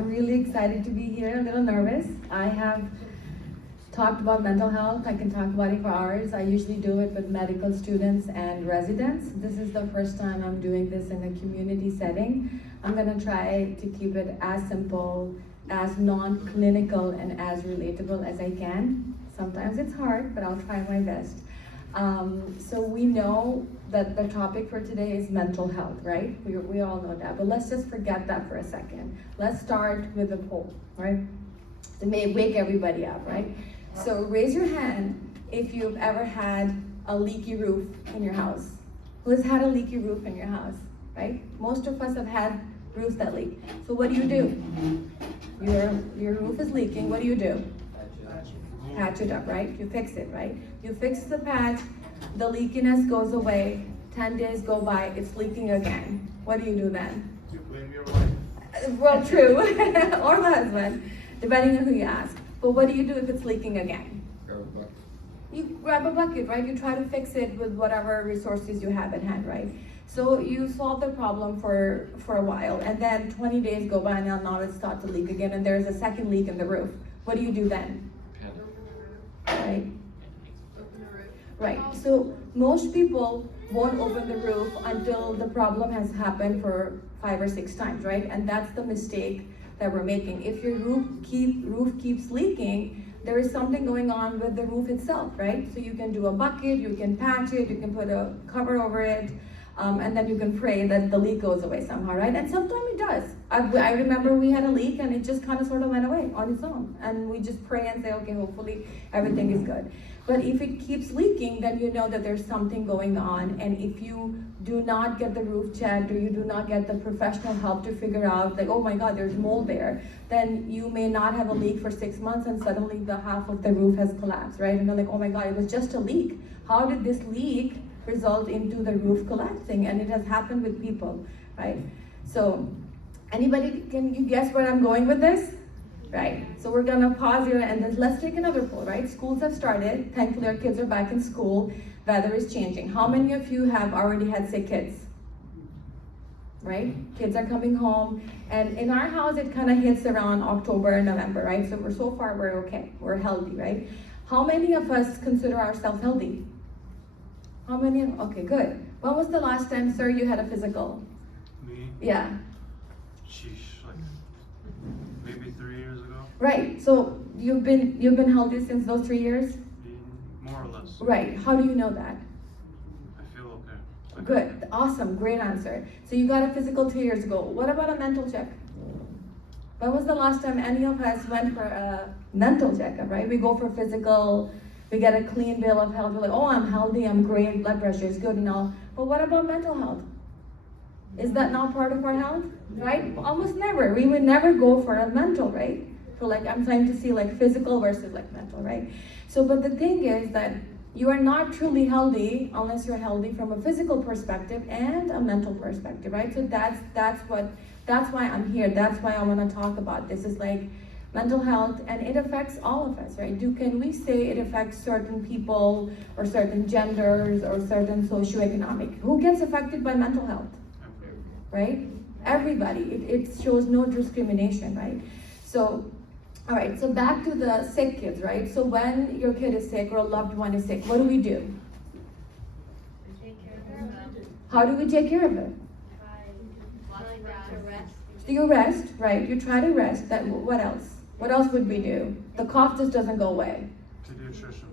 I'm really excited to be here, a little nervous. I have talked about mental health. I can talk about it for hours. I usually do it with medical students and residents. This is the first time I'm doing this in a community setting. I'm gonna try to keep it as simple, as non-clinical, and as relatable as I can. Sometimes it's hard, but I'll try my best. So we know that the topic for today is mental health, right? We all know that, but let's just forget that for a second. Let's start with a poll, right? It may wake everybody up, right? So raise your hand if you've ever had a leaky roof in your house. Who has had a leaky roof in your house, right? Most of us have had roofs that leak. So what do? Your roof is leaking, what do? Patch it up, right? You fix it, right? You fix the patch, the leakiness goes away, 10 days go by, it's leaking again. What do you do then? You blame your wife. Well, true, or the husband, depending on who you ask. But what do you do if it's leaking again? Grab a bucket. You grab a bucket, right? You try to fix it with whatever resources you have at hand, right? So you solve the problem for a while, and then 20 days go by, and now it starts to leak again, and there's a second leak in the roof. What do you do then? Right? Right. So most people won't open the roof until the problem has happened for 5 or 6 times, right? And that's the mistake that we're making. If your roof keeps leaking, there is something going on with the roof itself, right? So you can do a bucket, you can patch it, you can put a cover over it, and then you can pray that the leak goes away somehow, right? And sometimes it does. I remember we had a leak and it just kind of sort of went away on its own. And we just pray and say, okay, hopefully everything is good. But if it keeps leaking, then you know that there's something going on. And if you do not get the roof checked, or you do not get the professional help to figure out, like, oh my God, there's mold there, then you may not have a leak for 6 months and suddenly the half of the roof has collapsed, right? And you're like, oh my God, it was just a leak. How did this leak result into the roof collapsing? And it has happened with people, right? So anybody, can you guess where I'm going with this? Right, so we're gonna pause here and then let's take another poll, right? Schools have started, thankfully our kids are back in school, weather is changing. How many of you have already had sick kids? Right, kids are coming home, and in our house it kind of hits around October and November, right? So far we're okay, we're healthy, right? How many of us consider ourselves healthy? How many? Okay, good. When was the last time, sir, you had a physical? Me? Yeah. Sheesh, like maybe 3 years ago. Right. So you've been healthy since those 3 years? More or less. Right. How do you know that? I feel okay. Good. Awesome. Great answer. So you got a physical 2 years ago. What about a mental check? When was the last time any of us went for a mental checkup, right? We go for physical, we get a clean bill of health. We're like, oh, I'm healthy, I'm great, blood pressure is good and all. But what about mental health? Is that not part of our health, right? Almost never. We would never go for a mental, right? So like, I'm trying to see like physical versus like mental, right? So, but the thing is that you are not truly healthy unless you're healthy from a physical perspective and a mental perspective, right? So that's why I'm here. That's why I want to talk about this. Is like mental health, and it affects all of us, right? Can we say it affects certain people or certain genders or certain socioeconomic? Who gets affected by mental health? Right? Everybody. It shows no discrimination, right? So, all right, so back to the sick kids, right? So when your kid is sick or a loved one is sick, what do? How do we take care of it? So you rest, right? You try to rest. What else? What else would we do? The cough just doesn't go away. Pediatrician.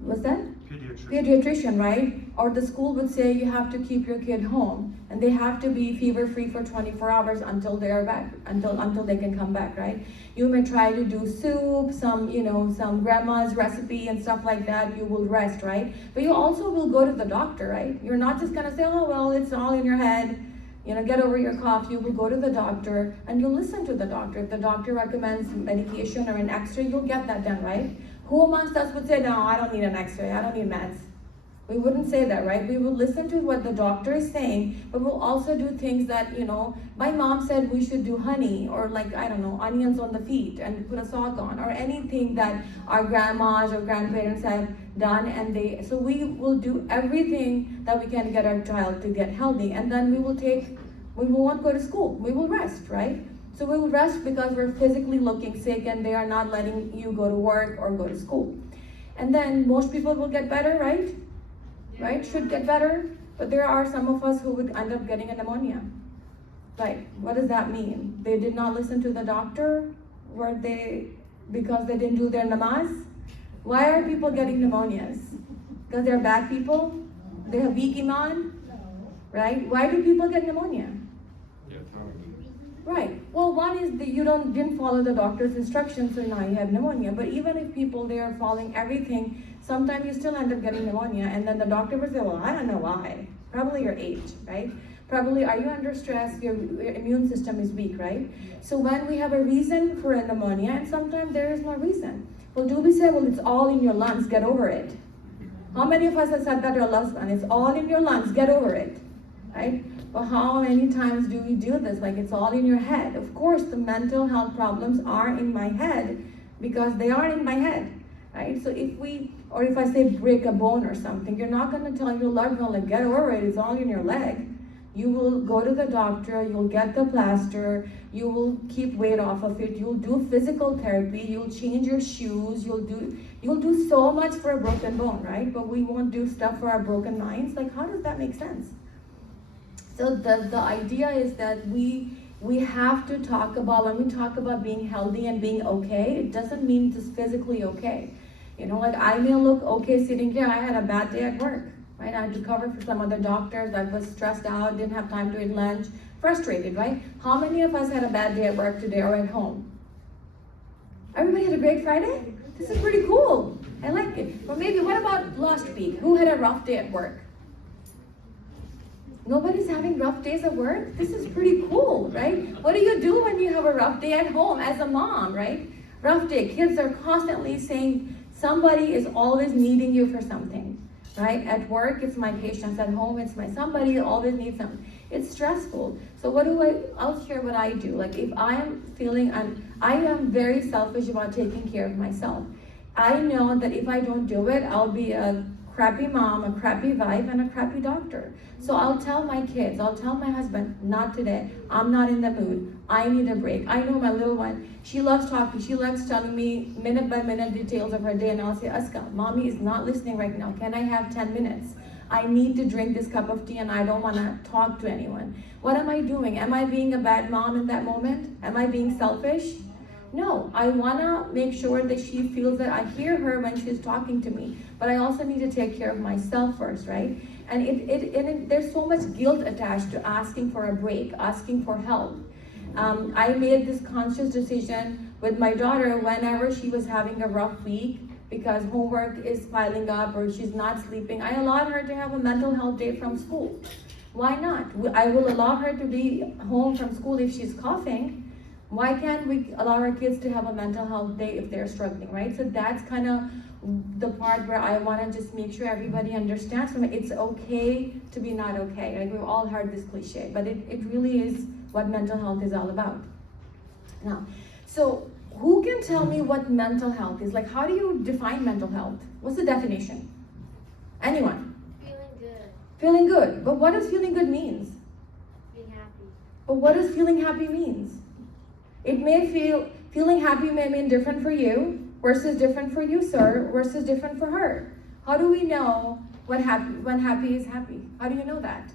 What's that? Pediatrician, right? Or the school would say you have to keep your kid home and they have to be fever-free for 24 hours until they are back, until they can come back, right? You may try to do soup, some grandma's recipe and stuff like that. You will rest, right? But you also will go to the doctor, right? You're not just gonna say, oh, well, it's all in your head. Get over your cough. You will go to the doctor and you'll listen to the doctor. If the doctor recommends medication or an x-ray, you'll get that done, right? Who amongst us would say, no, I don't need an x-ray, I don't need meds? We wouldn't say that, right? We will listen to what the doctor is saying, but we'll also do things that, my mom said we should do honey or onions on the feet and put a sock on, or anything that our grandmas or grandparents have done. So we will do everything that we can to get our child to get healthy, and then we won't go to school. We will rest, right? So we will rest because we're physically looking sick and they are not letting you go to work or go to school. And then most people will get better, right? Right? Should get better. But there are some of us who would end up getting a pneumonia. Right? What does that mean? They did not listen to the doctor? Because they didn't do their namaz? Why are people getting pneumonias? Because they're bad people? They have weak iman? Right? Why do people get pneumonia? Right. Well, one is that you didn't follow the doctor's instructions, so now you have pneumonia. But even if people, they are following everything, sometimes you still end up getting pneumonia. And then the doctor will say, well, I don't know why. Probably your age, right? Probably, are you under stress? Your immune system is weak, right? So when we have a reason for a pneumonia, and sometimes there is no reason. Well, do we say, well, it's all in your lungs, get over it? How many of us have said that to our loved one? It's all in your lungs, get over it, right? Well, how many times do we do this? Like, it's all in your head. Of course, the mental health problems are in my head because they are in my head, right? So if I say break a bone or something, you're not going to tell your loved one, like, get over it, it's all in your leg. You will go to the doctor, you'll get the plaster, you will keep weight off of it, you'll do physical therapy, you'll change your shoes, you'll do so much for a broken bone, right? But we won't do stuff for our broken minds. Like, how does that make sense? So the idea is that we have to talk about, when we talk about being healthy and being okay, it doesn't mean just physically okay. You know, like I may look okay sitting here, I had a bad day at work, right? I had to cover for some other doctors, I was stressed out, didn't have time to eat lunch, frustrated, right? How many of us had a bad day at work today or at home? Everybody had a great Friday? This is pretty cool. I like it. Or maybe, what about last week? Who had a rough day at work? Nobody's having rough days at work? This is pretty cool, right? What do you do when you have a rough day at home as a mom, right? Rough day. Kids are constantly saying somebody is always needing you for something, right? At work, it's my patients. At home, it's my somebody always needs something. It's stressful. So I'll share what I do. Like if I am feeling, I am very selfish about taking care of myself. I know that if I don't do it, I'll be a crappy mom, a crappy wife, and a crappy doctor. So I'll tell my kids, I'll tell my husband, not today. I'm not in the mood. I need a break. I know my little one, she loves talking. She loves telling me minute by minute details of her day. And I'll say, Aqsa, mommy is not listening right now. Can I have 10 minutes? I need to drink this cup of tea and I don't want to talk to anyone. What am I doing? Am I being a bad mom in that moment? Am I being selfish? No, I want to make sure that she feels that I hear her when she's talking to me, but I also need to take care of myself first, right? And there's so much guilt attached to asking for a break, asking for help. I made this conscious decision with my daughter whenever she was having a rough week because homework is piling up or she's not sleeping. I allowed her to have a mental health day from school. Why not? I will allow her to be home from school if she's coughing. Why can't we allow our kids to have a mental health day if they're struggling, right? So that's kind of the part where I want to just make sure everybody understands from it. It's okay to be not okay. Like we've all heard this cliche, but it really is what mental health is all about. Now, so who can tell me what mental health is? Like, how do you define mental health? What's the definition? Anyone? Feeling good. Feeling good. But what does feeling good means? Being happy. But what does feeling happy means? It may feeling happy may mean different for you versus different for you, sir, versus different for her. How do we know when happy is happy? How do you know that?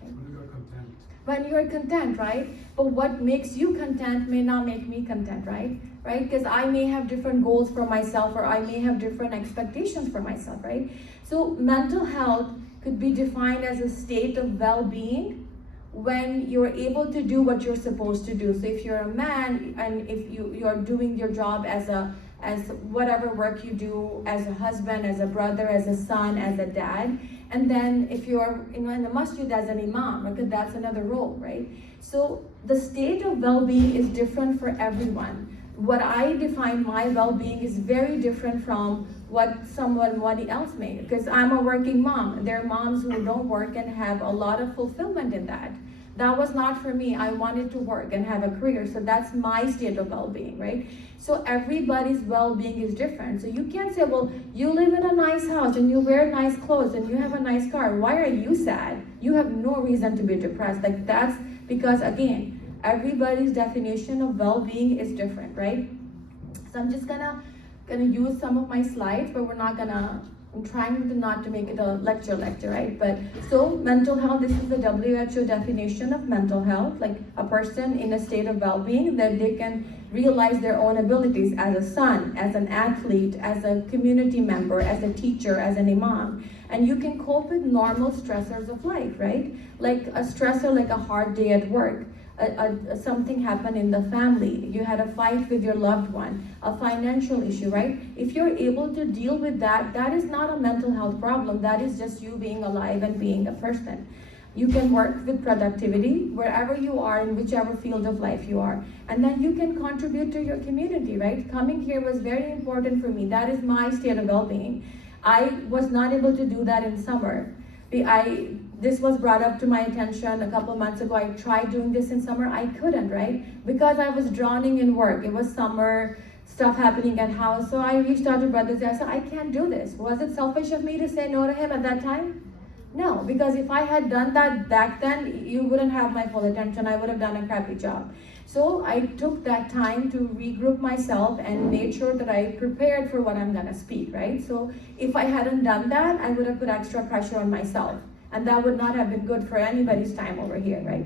When you're content. When you're content, right? But what makes you content may not make me content, right? Right? Because I may have different goals for myself or I may have different expectations for myself, right? So mental health could be defined as a state of well-being when you're able to do what you're supposed to do. So if you're a man and if you're doing your job as whatever work you do as a husband, as a brother, as a son, as a dad, and then if you're in the masjid as an imam, because that's another role, right? So the state of well-being is different for everyone. What I define my well-being is very different from what somebody else may, because I'm a working mom. There are moms who don't work and have a lot of fulfillment in that. That was not for me. I wanted to work and have a career, so that's my state of well-being, right? So everybody's well-being is different. So you can't say, well, you live in a nice house and you wear nice clothes and you have a nice car. Why are you sad? You have no reason to be depressed. Like that's because, again, Everybody's definition of well-being is different, right? So I'm just gonna use some of my slides, but I'm trying to not to make it a lecture, right? But so mental health, this is the WHO definition of mental health, like a person in a state of well-being that they can realize their own abilities as a son, as an athlete, as a community member, as a teacher, as an imam. And you can cope with normal stressors of life, right? Like a stressor, like a hard day at work. Something happened in the family, you had a fight with your loved one, a financial issue, right? If you're able to deal with that, that is not a mental health problem, that is just you being alive and being a person. You can work with productivity wherever you are, in whichever field of life you are. And then you can contribute to your community, right? Coming here was very important for me. That is my state of well-being. I was not able to do that in summer. This was brought up to my attention a couple months ago. I tried doing this in summer, I couldn't, right? Because I was drowning in work. It was summer, stuff happening at house. So I reached out to brothers. I said, I can't do this. Was it selfish of me to say no to him at that time? No, because if I had done that back then, you wouldn't have my full attention. I would have done a crappy job. So I took that time to regroup myself and made sure that I prepared for what I'm gonna speak, right? So if I hadn't done that, I would have put extra pressure on myself. And that would not have been good for anybody's time over here, right?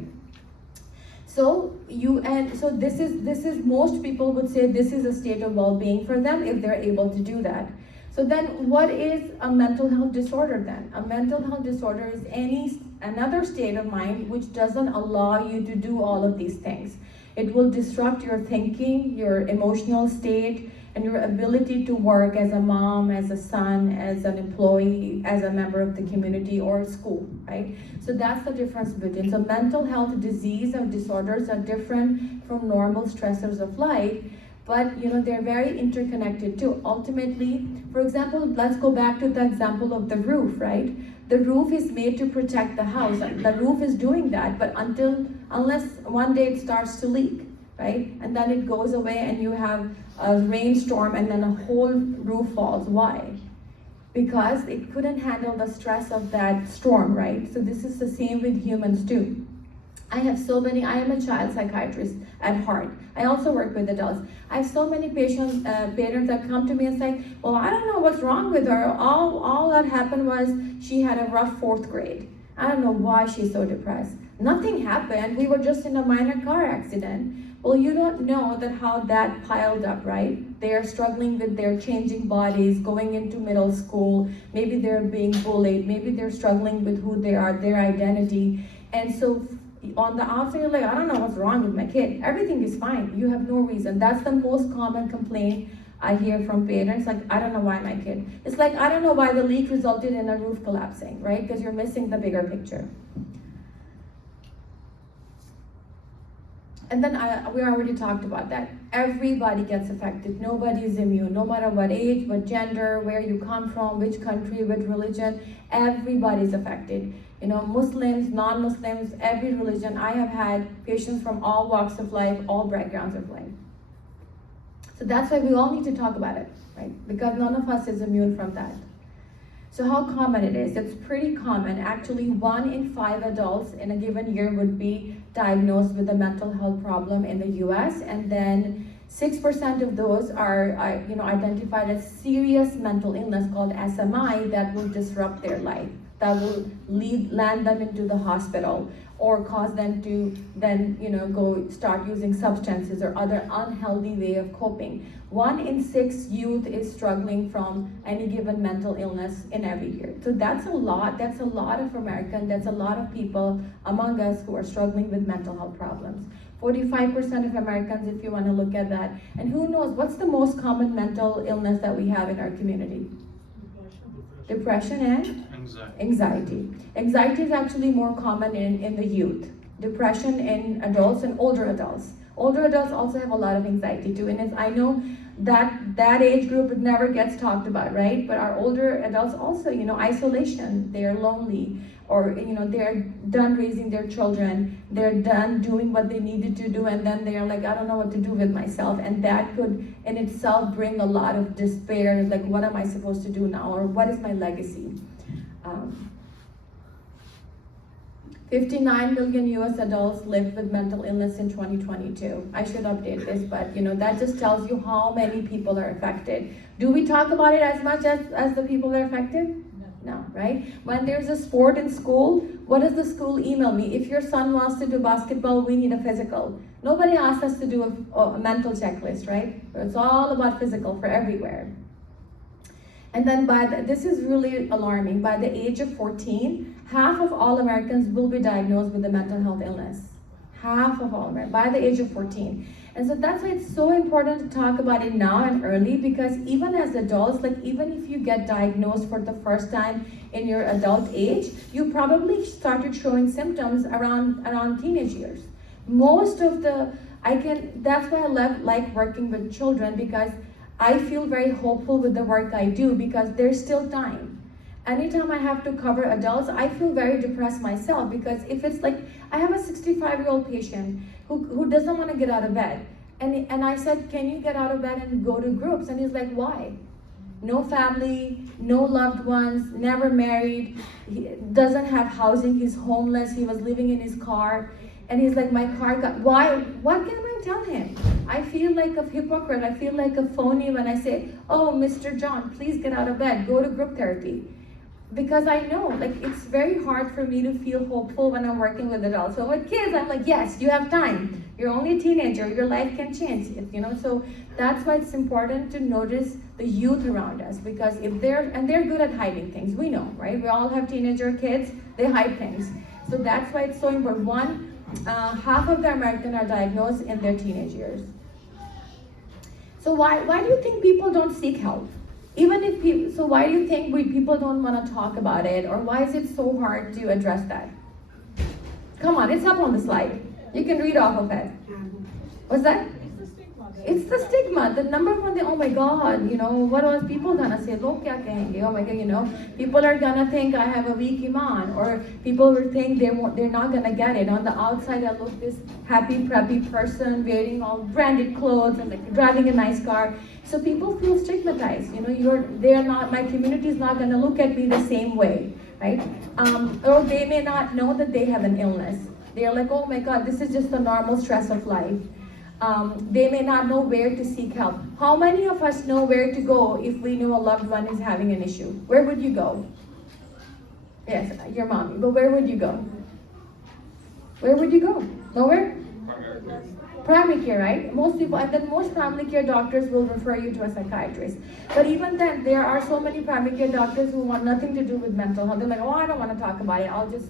So this is most people would say this is a state of well-being for them if they're able to do that. So then what is a mental health disorder then? A mental health disorder is another state of mind which doesn't allow you to do all of these things. It will disrupt your thinking, your emotional state, and your ability to work as a mom, as a son, as an employee, as a member of the community or school, right? So that's the difference between. So mental health disease or disorders are different from normal stressors of life, but they're very interconnected too. Ultimately, for example, let's go back to the example of the roof, right? The roof is made to protect the house. The roof is doing that, but unless one day it starts to leak, right? And then it goes away and you have a rainstorm and then a whole roof falls. Why? Because it couldn't handle the stress of that storm, right? So this is the same with humans too. I am a child psychiatrist at heart. I also work with adults. I have so many parents that come to me and say, well, I don't know what's wrong with her. All that happened was she had a rough 4th grade. I don't know why she's so depressed. Nothing happened. We were just in a minor car accident. Well, you don't know that how that piled up, right? They are struggling with their changing bodies, going into middle school. Maybe they're being bullied. Maybe they're struggling with who they are, their identity. And so on the outside, you're like, I don't know what's wrong with my kid. Everything is fine. You have no reason. That's the most common complaint I hear from parents. Like, I don't know why my kid. It's like, I don't know why the leak resulted in a roof collapsing, right? Because you're missing the bigger picture. And then we already talked about that. Everybody gets affected. Nobody is immune. No matter what age, what gender, where you come from, which country, which religion, everybody's affected. Muslims, non-Muslims, every religion. I have had patients from all walks of life, all backgrounds of life. So that's why we all need to talk about it, right? Because none of us is immune from that. So how common it is? It's pretty common. Actually, 1 in 5 adults in a given year would be diagnosed with a mental health problem in the US, and then 6% of those are identified as serious mental illness called SMI that will disrupt their life, that will land them into the hospital or cause them to then go start using substances or other unhealthy way of coping. 1 in 6 youth is struggling from any given mental illness in every year. So that's a lot of Americans, that's a lot of people among us who are struggling with mental health problems. 45% of Americans, if you want to look at that. And who knows, what's the most common mental illness that we have in our community? Depression and? Anxiety. Anxiety is actually more common in the youth. Depression in adults and older adults. Older adults also have a lot of anxiety too. And I know that age group, it never gets talked about, right? But our older adults also, isolation, they're lonely, or they're done raising their children, they're done doing what they needed to do, and then they're like, I don't know what to do with myself. And that could in itself bring a lot of despair, like, what am I supposed to do now, or what is my legacy? 59 million US adults lived with mental illness in 2022. I should update this, but that just tells you how many people are affected. Do we talk about it as much as the people that are affected? No, right? When there's a sport in school, what does the school email me? If your son wants to do basketball, we need a physical. Nobody asks us to do a mental checklist, right? It's all about physical for everywhere. And then this is really alarming, by the age of 14, half of all Americans will be diagnosed with a mental health illness. Half of all Americans, by the age of 14. And so that's why it's so important to talk about it now and early, because even as adults, like even if you get diagnosed for the first time in your adult age, you probably started showing symptoms around teenage years. That's why I like working with children, because I feel very hopeful with the work I do, because there's still time. Anytime I have to cover adults, I feel very depressed myself, because if it's like, I have a 65-year-old patient who doesn't want to get out of bed. And I said, can you get out of bed and go to groups? And he's like, why? No family, no loved ones, never married, he doesn't have housing, he's homeless, he was living in his car. And he's like, my car got, why? What can I tell him? I feel like a hypocrite, I feel like a phony when I say, oh, Mr. John, please get out of bed, go to group therapy. Because I know, like, it's very hard for me to feel hopeful when I'm working with adults. So with kids, I'm like, yes, you have time. You're only a teenager, your life can change, So that's why it's important to notice the youth around us, because they're good at hiding things. We know, right? We all have teenager kids, they hide things. So that's why it's so important. Half of the Americans are diagnosed in their teenage years. So why do you think people don't seek help? So why do you think people don't want to talk about it, or why is it so hard to address that? Come on, it's up on the slide. You can read off of it. What's that? It's the stigma. The number one thing, oh my God, what are people gonna say? Log kya kahenge? Oh my God, people are gonna think I have a weak iman, or people will think they're not gonna get it. On the outside, I look this happy, preppy person wearing all branded clothes and like driving a nice car. So people feel stigmatized. My community is not gonna look at me the same way, right? Or they may not know that they have an illness. They're like, oh my God, this is just the normal stress of life. They may not know where to seek help. How many of us know where to go if we know a loved one is having an issue? Where would you go? Yes, your mommy, but where would you go? Where would you go? Nowhere? Primary care, right? Most people, and then most primary care doctors will refer you to a psychiatrist. But even then, there are so many primary care doctors who want nothing to do with mental health. They're like, oh, I don't want to talk about it. I'll just,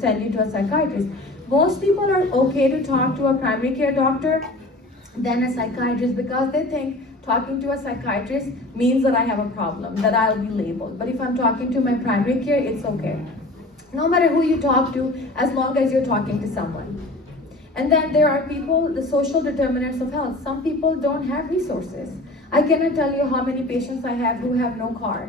send you to a psychiatrist. Most people are okay to talk to a primary care doctor than a psychiatrist, because they think talking to a psychiatrist means that I have a problem, that I'll be labeled. But if I'm talking to my primary care, it's okay. No matter who you talk to, as long as you're talking to someone. And then there are people, the social determinants of health. Some people don't have resources. I cannot tell you how many patients I have who have no car,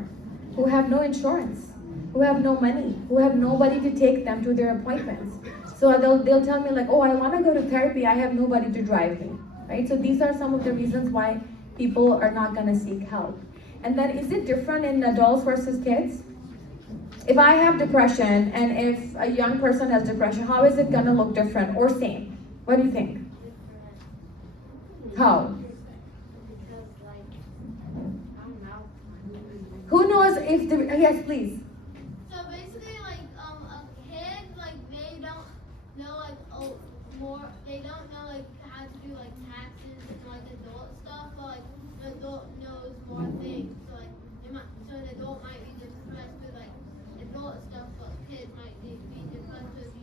who have no insurance, who have no money, who have nobody to take them to their appointments. So they'll tell me like, oh, I want to go to therapy, I have nobody to drive me, right? So these are some of the reasons why people are not going to seek help. And then is it different in adults versus kids? If I have depression and if a young person has depression, how is it going to look different or same? What do you think? How? Because, like, I don't know. Who knows if yes, please. So basically, like, a kid, like, they don't know, like, they don't know, like, how to do, like, taxes and, like, adult stuff, but, like, the adult knows more things. So, like, so an adult might be depressed with, like, adult stuff, but kids might be depressed with,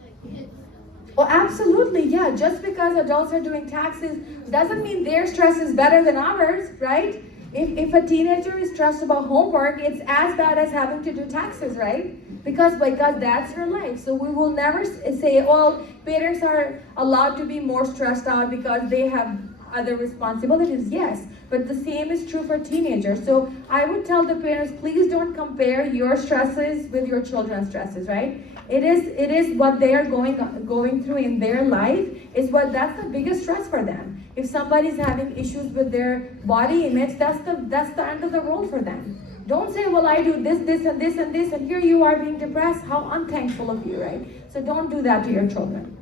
like, kids stuff. Oh, absolutely, yeah. Just because adults are doing taxes doesn't mean their stress is better than ours, right? If a teenager is stressed about homework, it's as bad as having to do taxes, right? Because that's her life. So we will never say, well, parents are allowed to be more stressed out because they have other responsibilities. Yes, but the same is true for teenagers. So I would tell the parents, please don't compare your stresses with your children's stresses, right? It is what they are going through in their life that's the biggest stress for them. If somebody's having issues with their body image, that's the end of the world for them. Don't say, well, I do this, and this, and this, and here you are being depressed. How unthankful of you, right? So don't do that to your children.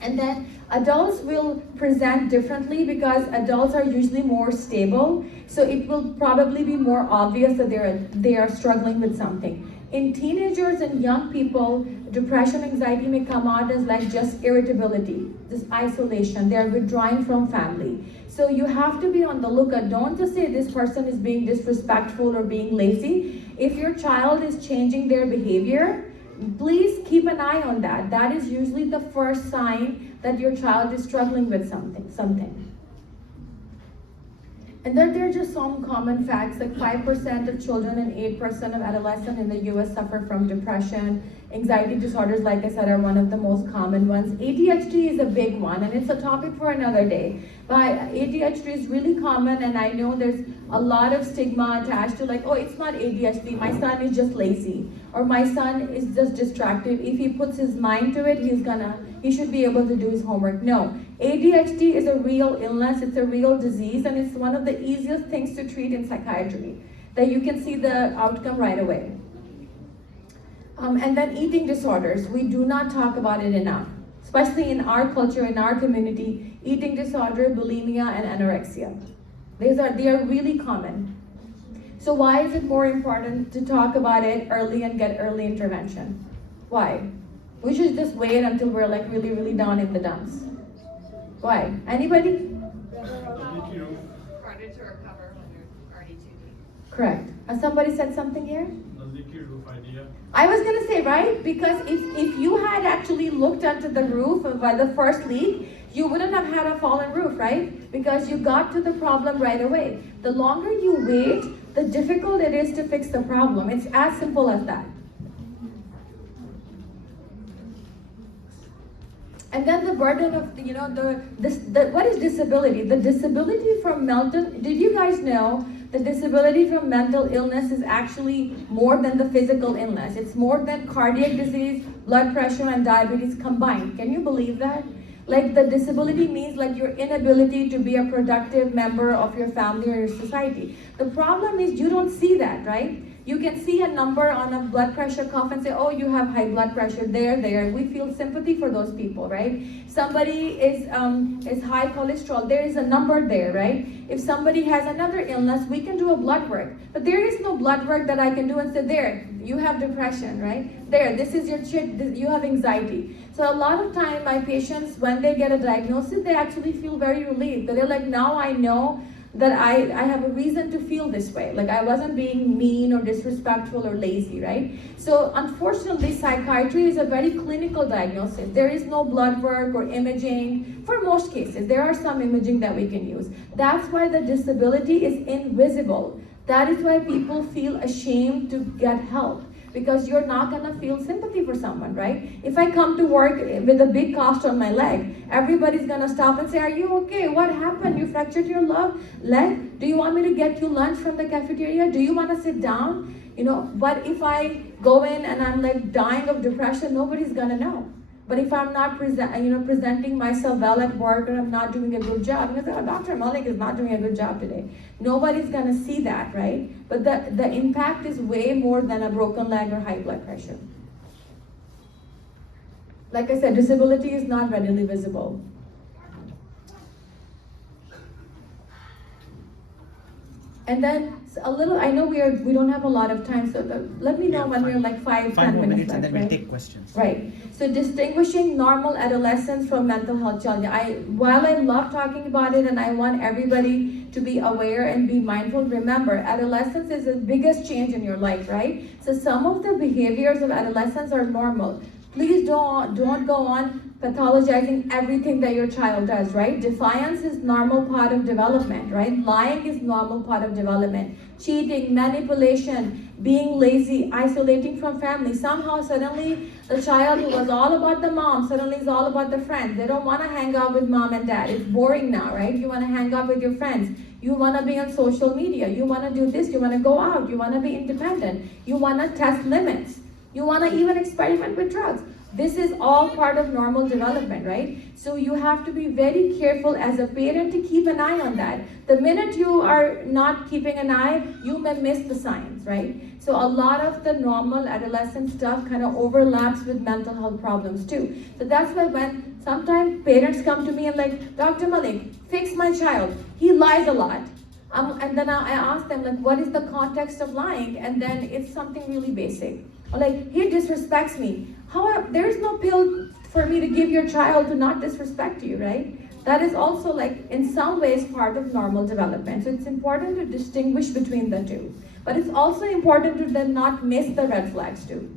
And then adults will present differently because adults are usually more stable. So it will probably be more obvious that they are struggling with something. In teenagers and young people, depression, anxiety may come out as like just irritability, just isolation. They're withdrawing from family. So you have to be on the lookout. Don't just say this person is being disrespectful or being lazy. If your child is changing their behavior, please keep an eye on that. That is usually the first sign that your child is struggling with something. And then there are just some common facts, like 5% of children and 8% of adolescents in the US suffer from depression. Anxiety disorders, like I said, are one of the most common ones. ADHD is a big one, and it's a topic for another day. But ADHD is really common, and I know there's a lot of stigma attached to like, oh, it's not ADHD, my son is just lazy, or my son is just distracted. If he puts his mind to it, he should be able to do his homework. No, ADHD is a real illness, it's a real disease, and it's one of the easiest things to treat in psychiatry, that you can see the outcome right away. And then eating disorders, we do not talk about it enough, especially in our culture, in our community. Eating disorder, bulimia, and anorexia. They are really common. So why is it more important to talk about it early and get early intervention? Why? We should just wait until we're like really, really down in the dumps. Why? Anybody? Harder to recover when you're already too deep. Correct. Somebody said something here? The leaky roof idea. I was gonna say, right? Because if you had actually looked onto the roof by the first leak, you wouldn't have had a fallen roof, right? Because you got to the problem right away. The longer you wait, the difficult it is to fix the problem. It's as simple as that. And then the burden of, what is disability? The disability from mental, did you guys know the disability from mental illness is actually more than the physical illness? It's more than cardiac disease, blood pressure, and diabetes combined. Can you believe that? Like the disability means like your inability to be a productive member of your family or your society. The problem is you don't see that, right? You can see a number on a blood pressure cuff and say, oh, you have high blood pressure, there. We feel sympathy for those people, right? Somebody is high cholesterol, there is a number there, right? If somebody has another illness, we can do a blood work. But there is no blood work that I can do and say, there, you have depression, right? There, this is your you have anxiety. So a lot of time, my patients, when they get a diagnosis, they actually feel very relieved. They're like, now I know that I have a reason to feel this way. Like I wasn't being mean or disrespectful or lazy, right? So unfortunately, psychiatry is a very clinical diagnosis. There is no blood work or imaging for most cases. There are some imaging that we can use. That's why the disability is invisible. That is why people feel ashamed to get help, because you're not gonna feel sympathy for someone, right? If I come to work with a big cast on my leg, everybody's gonna stop and say, are you okay? What happened? You fractured your leg? Do you want me to get you lunch from the cafeteria? Do you wanna sit down? But if I go in and I'm like dying of depression, nobody's gonna know. But if I'm not presenting myself well at work, or I'm not doing a good job, oh, Dr. Malik is not doing a good job today. Nobody's gonna see that, right? But the impact is way more than a broken leg or high blood pressure. Like I said, disability is not readily visible. And then I know we don't have a lot of time, so let me know when we're like 5-10 more minutes and left, then we'll right? take questions. Right. So distinguishing normal adolescence from mental health challenges. While I love talking about it and I want everybody to be aware and be mindful, remember, adolescence is the biggest change in your life, right? So some of the behaviors of adolescents are normal. Please don't go on pathologizing everything that your child does, right? Defiance is normal part of development, right? Lying is normal part of development. Cheating, manipulation, being lazy, isolating from family. Somehow suddenly the child who was all about the mom suddenly is all about the friends. They don't want to hang out with mom and dad. It's boring now, right? You want to hang out with your friends. You want to be on social media. You want to do this. You want to go out. You want to be independent. You want to test limits. You want to even experiment with drugs. This is all part of normal development, right? So you have to be very careful as a parent to keep an eye on that. The minute you are not keeping an eye, you may miss the signs, right? So a lot of the normal adolescent stuff kind of overlaps with mental health problems too. So that's why when sometimes parents come to me and like, Dr. Malik, fix my child. He lies a lot. And then I ask them like, what is the context of lying? And then it's something really basic. Or like, he disrespects me. There's no pill for me to give your child to not disrespect you, right? That is also like in some ways part of normal development. So it's important to distinguish between the two. But it's also important to then not miss the red flags too.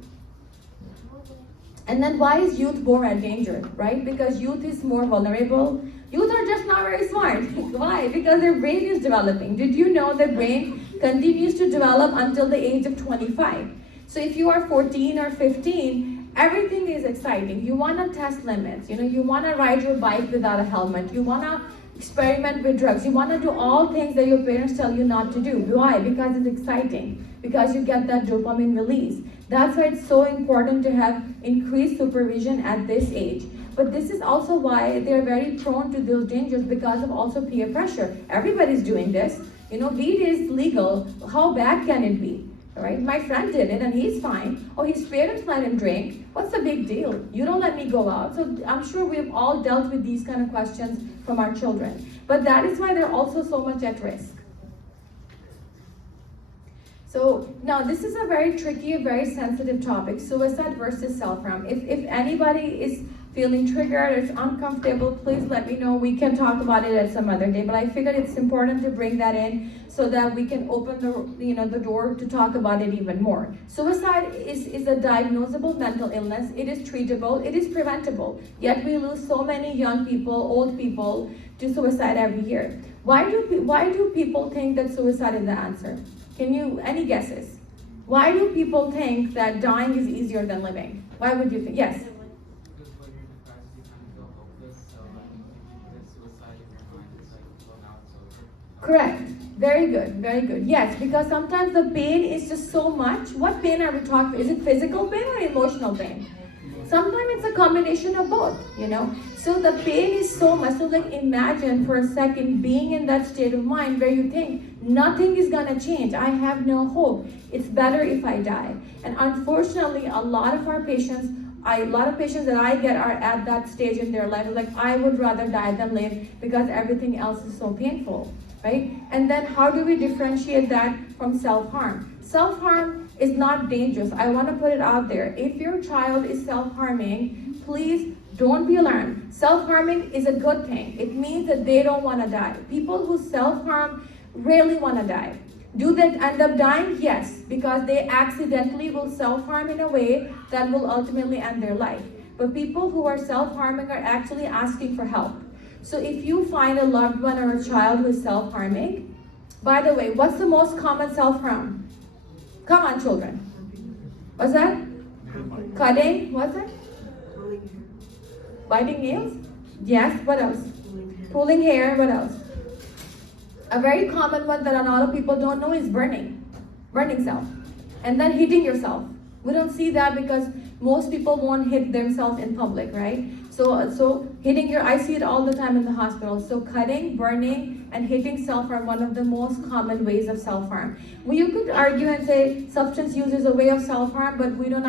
And then why is youth more at danger, right? Because youth is more vulnerable. Youth are just not very smart. Why? Because their brain is developing. Did you know their brain continues to develop until the age of 25? So if you are 14 or 15, everything is exciting. You want to test limits. You want to ride your bike without a helmet. You want to experiment with drugs. You want to do all things that your parents tell you not to do. Why? Because it's exciting. Because you get that dopamine release. That's why it's so important to have increased supervision at this age. But this is also why they're very prone to those dangers because of also peer pressure. Everybody's doing this. Weed is legal. How bad can it be? Right? My friend did it and he's fine. Oh, his parents let him drink. What's the big deal? You don't let me go out. So I'm sure we've all dealt with these kind of questions from our children. But that is why they're also so much at risk. So now this is a very tricky, very sensitive topic, suicide versus self-harm. If anybody is feeling triggered, it's uncomfortable, please let me know. We can talk about it at some other day, but I figured it's important to bring that in so that we can open the door to talk about it even more. Suicide is a diagnosable mental illness. It is treatable, it is preventable. Yet we lose so many young people, old people to suicide every year. Why do people think that suicide is the answer? Any guesses? Why do people think that dying is easier than living? Why would you think? Yes? Because when you're depressed, you kind of feel hopeless, so like if you commit suicide in your mind, it's like well now it's over. Correct. Very good. Very good. Yes, because sometimes the pain is just so much. What pain are we talking about? Is it physical pain or emotional pain? Sometimes it's a combination of both, So the pain is so much. So like imagine for a second being in that state of mind where you think nothing is gonna change. I have no hope. It's better if I die. And unfortunately, a lot of patients that I get are at that stage in their life. Like I would rather die than live because everything else is so painful, right? And then how do we differentiate that from self-harm? Self-harm is not dangerous. I want to put it out there. If your child is self-harming, please don't be alarmed. Self-harming is a good thing. It means that they don't want to die. People who self-harm rarely want to die. Do they end up dying? Yes, because they accidentally will self-harm in a way that will ultimately end their life. But people who are self-harming are actually asking for help. So if you find a loved one or a child who is self-harming, by the way, what's the most common self-harm? Come on, children. What's that? Cutting? What's that? Biting nails? Yes. What else? Pulling hair. What else? A very common one that a lot of people don't know is burning. Burning self. And then hitting yourself. We don't see that because most people won't hit themselves in public, right? So hitting I see it all the time in the hospital. So cutting, burning, and hitting self are one of the most common ways of self-harm. Well, you could argue and say substance use is a way of self-harm, but we don't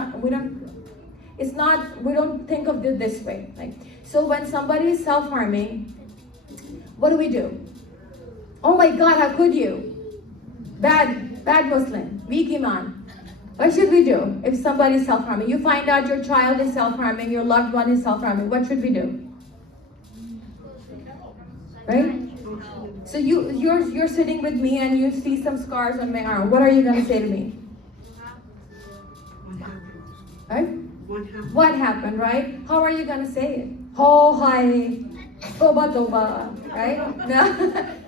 think of it this way. So when somebody is self-harming, what do? Oh my God, how could you? Bad Muslim, weak iman. What should we do if somebody is self-harming? You find out your child is self-harming, your loved one is self-harming. What should we do? Right? So you're sitting with me and you see some scars on my arm. What are you going to say to me? Right? What happened, right? How are you going to say it? Oh, hi. Toba, toba. Right?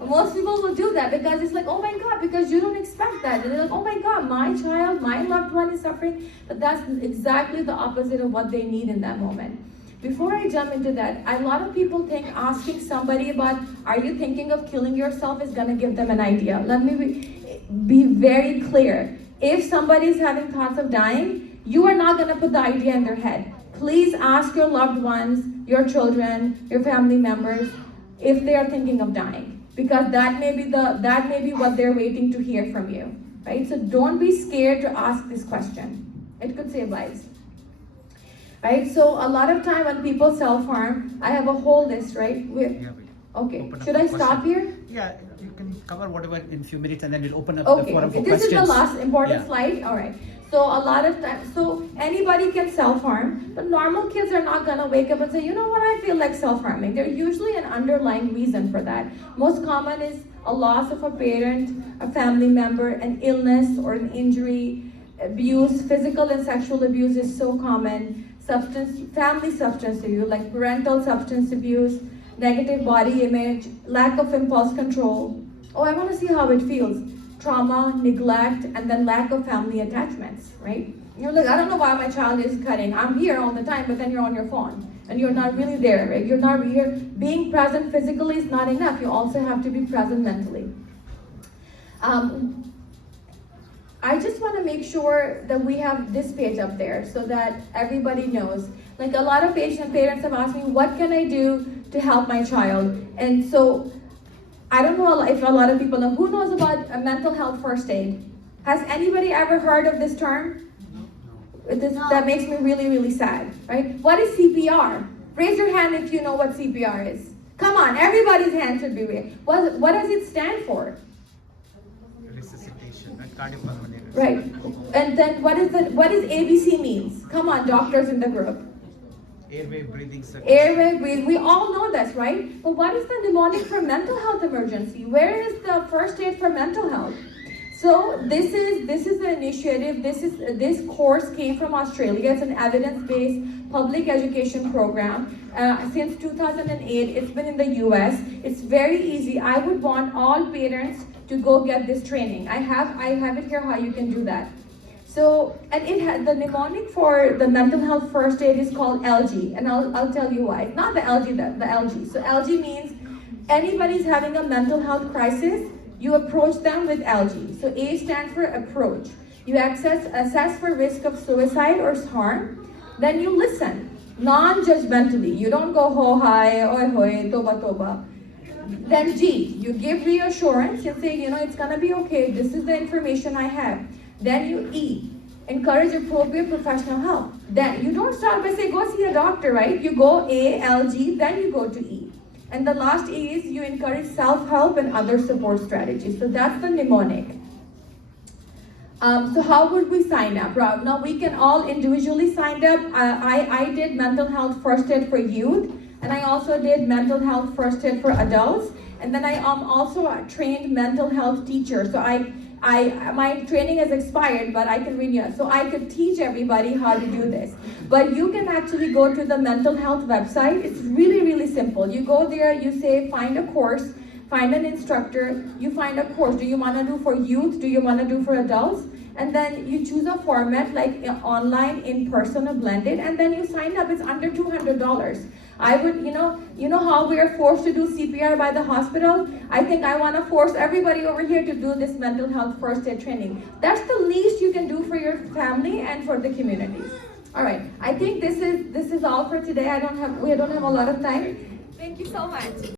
Most people will do that because it's like, oh my God, because you don't expect that. And they're like, oh my God, my child, my loved one is suffering. But that's exactly the opposite of what they need in that moment. Before I jump into that, a lot of people think asking somebody about, are you thinking of killing yourself is going to give them an idea. Let me be very clear. If somebody is having thoughts of dying, you are not going to put the idea in their head. please ask your loved ones, your children, your family members, if they are thinking of dying, because that may be what they're waiting to hear from you, right? So don't be scared to ask this question. It could save lives. Right? So a lot of time when people self-harm, I have a whole list, right? Okay. Open up Should for I stop question. here? Yeah, you can cover whatever in few minutes and then we'll open up the Okay, forum okay. for This questions. is the last important Yeah. slide. All right. So a lot of times, so anybody can self-harm, but normal kids are not gonna wake up and say, you know what, I feel like self-harming. There's usually an underlying reason for that. Most common is a loss of a parent, a family member, an illness or an injury, abuse, physical and sexual abuse is so common. Family substance abuse, like parental substance abuse, negative body image, lack of impulse control. Oh, I want to see how it feels. Trauma, neglect, and then lack of family attachments, right? You're like, I don't know why my child is cutting. I'm here all the time, but then you're on your phone. And you're not really there, right? You're not here. Being present physically is not enough. You also have to be present mentally. I just want to make sure that we have this page up there so that everybody knows. Like a lot of parents have asked me, what can I do to help my child? And so I don't know if a lot of people know. Who knows about a mental health first aid? Has anybody ever heard of this term? That makes me really, really sad, right? What is CPR? Raise your hand if you know what CPR is. Come on, everybody's hand should be raised. What does it stand for? Resuscitation and cardiopulmonary. Right. And then what does ABC means? Come on, doctors in the group. Airway breathing circulation. Airway, breathe. We all know this, right? But what is the mnemonic for mental health emergency? Where is the first aid for mental health? So this is the initiative. This course came from Australia. It's an evidence-based public education program. Since 2008, it's been in the US. It's very easy. I would want all parents to go get this training. I have it here how you can do that. So, and the mnemonic for the mental health first aid is called LG, and I'll tell you why. Not the LG, the LG. So LG means anybody's having a mental health crisis, you approach them with LG. So A stands for approach. You assess for risk of suicide or harm, then you listen, non-judgmentally. You don't go ho hi, oi hoi, toba toba. Then G, you give reassurance, you say, it's gonna be okay, this is the information I have. Then you E, encourage appropriate professional help. Then you don't start by saying, go see a doctor, right? You go A, L, G, then you go to E. And the last E is you encourage self-help and other support strategies. So that's the mnemonic. So how would we sign up? Now we can all individually sign up. I did mental health first aid for youth, and I also did mental health first aid for adults. And then I also a trained mental health teacher. So my training has expired, but I can renew it. So I could teach everybody how to do this. But you can actually go to the mental health website. It's really, really simple. You go there, you say, find a course, find an instructor, you find a course. Do you want to do for youth? Do you want to do for adults? And then you choose a format like online, in person, or blended, and then you sign up. It's under $200. I would, you know how we are forced to do CPR by the hospital? I think I want to force everybody over here to do this mental health first aid training. That's the least you can do for your family and for the community. All right, I think this is all for today. We don't have a lot of time. Thank you so much.